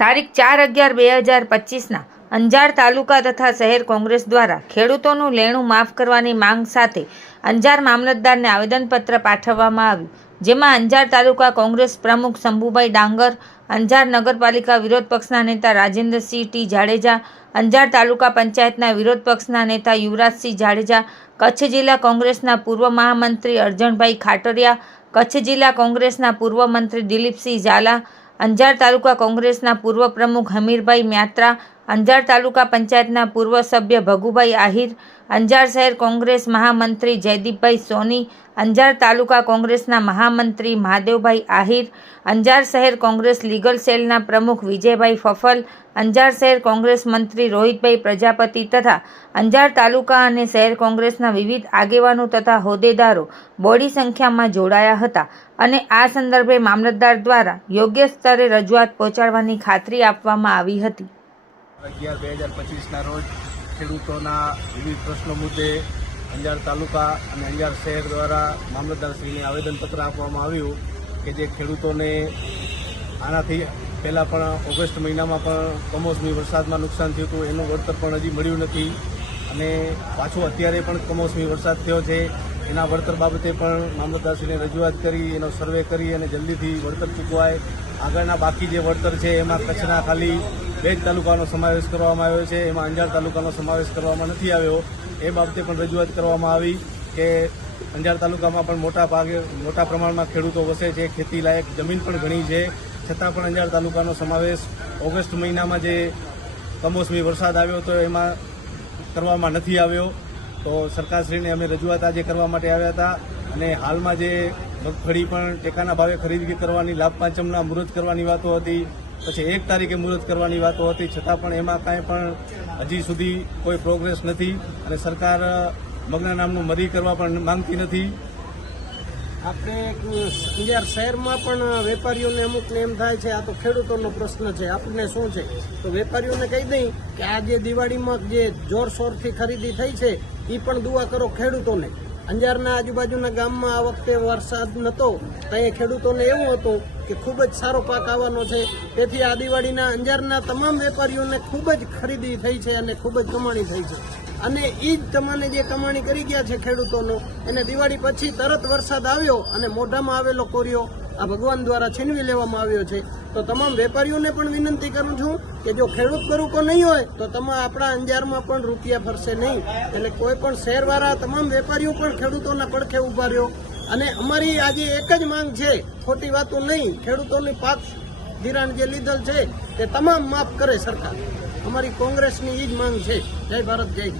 તારીખ 4/11/2025ના અંજાર તાલુકા તથા શહેર કોંગ્રેસ દ્વારા ખેડૂતોનું લેણું માફ કરવાની માંગ સાથે અંજાર મામલતદારને આવેદનપત્ર પાઠવવામાં આવ્યું, જેમાં અંજાર તાલુકા કોંગ્રેસ પ્રમુખ શંભુભાઈ ડાંગર, અંજાર નગરપાલિકા વિરોધ પક્ષના નેતા રાજેન્દ્રસિંહ ટી જાડેજા, અંજાર તાલુકા પંચાયતના વિરોધ પક્ષના નેતા યુવરાજસિંહ જાડેજા, કચ્છ જિલ્લા કોંગ્રેસના પૂર્વ મહામંત્રી અરજણભાઈ ખાટરિયા, કચ્છ જિલ્લા કોંગ્રેસના પૂર્વ મંત્રી દિલીપસિંહ ઝાલા, અંજાર તાલુકા કોંગ્રેસના પૂર્વ પ્રમુખ હમીરભાઈ મ્યાત્રા, અંજાર તાલુકા પંચાયતના પૂર્વ સભ્ય ભગુભાઈ આહિર, અંજાર શહેર કોંગ્રેસ મહામંત્રી જયદીપભાઈ સોની, અંજાર તાલુકા કોંગ્રેસના મહામંત્રી મહાદેવભાઈ આહિર, અંજાર શહેર કોંગ્રેસ લીગલ સેલના પ્રમુખ વિજયભાઈ ફફલ, અંજાર શહેર કોંગ્રેસ મંત્રી રોહિતભાઈ પ્રજાપતિ તથા અંજાર તાલુકા અને શહેર કોંગ્રેસના વિવિધ આગેવાનો તથા હોદ્દેદારો બોડી સંખ્યામાં જોડાયા હતા અને આ સંદર્ભે મામલતદાર દ્વારા યોગ્ય સ્તરે રજૂઆત પહોંચાડવાની ખાતરી આપવામાં આવી હતી. 11/2025ના રોજ ખેડૂતોના વિવિધ પ્રશ્નો મુદ્દે અંજાર તાલુકા અને અંજાર શહેર દ્વારા મામલતદારશ્રીને આવેદનપત્ર આપવામાં આવ્યું કે જે ખેડૂતોને આનાથી પહેલાં પણ ઓગસ્ટ મહિનામાં પણ કમોસમી વરસાદમાં નુકસાન થયું હતું, એનું વળતર પણ હજી મળ્યું નથી અને પાછું અત્યારે પણ કમોસમી વરસાદ થયો છે, એના વળતર બાબતે પણ મામલતદારશ્રીને રજૂઆત કરી, એનો સર્વે કરી અને જલ્દીથી વળતર ચૂકવાય. આગળના બાકી જે વળતર છે એમાં કચ્છના ખાલી 2 તાલુકાનો સમાવેશ કરવામાં આવ્યો છે, એમાં અંજાર તાલુકાનો સમાવેશ કરવામાં નથી આવ્યો. એ બાબતે પણ રજૂઆત કરવામાં આવી કે અંજાર તાલુકામાં પણ મોટા પ્રમાણમાં ખેડૂતો વસે છે, ખેતી લાયક જમીન પણ ઘણી છે, છતાં પણ અંજાર તાલુકાનો સમાવેશ ઓગસ્ટ મહિનામાં જે કમોસમી વરસાદ આવ્યો હતો એમાં કરવામાં નથી આવ્યો. તો સરકારશ્રીને અમે રજૂઆત આજે કરવા માટે આવ્યા હતા અને હાલમાં જે મગફળી પણ ટેકાના ભાવે ખરીદી કરવાની, લાભ પાંચમના મુહૂર્ત કરવાની વાતો હતી, પછી 1 તારીખે મુહૂર્ત કરવાની વાતો હતી, છતાં પણ એમાં કાંઈ પણ હજી સુધી કોઈ પ્રોગ્રેસ નથી અને સરકાર મગના નામનું મરી કરવા પણ માંગતી નથી. આપણે અંજાર શહેરમાં પણ વેપારીઓને અમુકને એમ થાય છે આ તો ખેડૂતોનો પ્રશ્ન છે, આપણને શું છે, તો વેપારીઓને કહી દઈ કે આ જે દિવાળીમાં જે જોરશોરથી ખરીદી થઈ છે એ પણ દુઆ કરો ખેડૂતોને. અંજારના આજુબાજુના ગામમાં આ વખતે વરસાદ નહોતો, ત્યાં ખેડૂતોને એવું હતું કે ખૂબ જ સારો પાક આવવાનો છે, તેથી આ દિવાળીના અંજારના તમામ વેપારીઓને ખૂબ જ ખરીદી થઈ છે અને ખૂબ જ કમાણી થઈ છે અને એ જ તમાને જે કમાણી કરી ગયા છે ખેડૂતોનો એને દિવાળી પછી તરત વરસાદ આવ્યો અને મોઢામાં આવેલો કોરિયો આ ભગવાન દ્વારા છીનવી લેવામાં આવ્યો છે. તો તમામ વેપારીઓને પણ વિનંતી કરું છું કે જો ખેડૂત ગરુકો નહીં હોય તો આપણા અંજારમાં પણ રૂપિયા ફરશે નહીં. એટલે કોઈ પણ શહેરવાળા તમામ વેપારીઓ પણ ખેડૂતોના પડખે ઊભા રહ્યો અને અમારી આજે એક જ માંગ છે, ખોટી વાતો નહીં, ખેડૂતોની પાક ધિરાણ જે લીધેલ છે તે તમામ માફ કરે સરકાર. અમારી કોંગ્રેસની એ જ માંગ છે. જય ભારત, જય હિન્દ.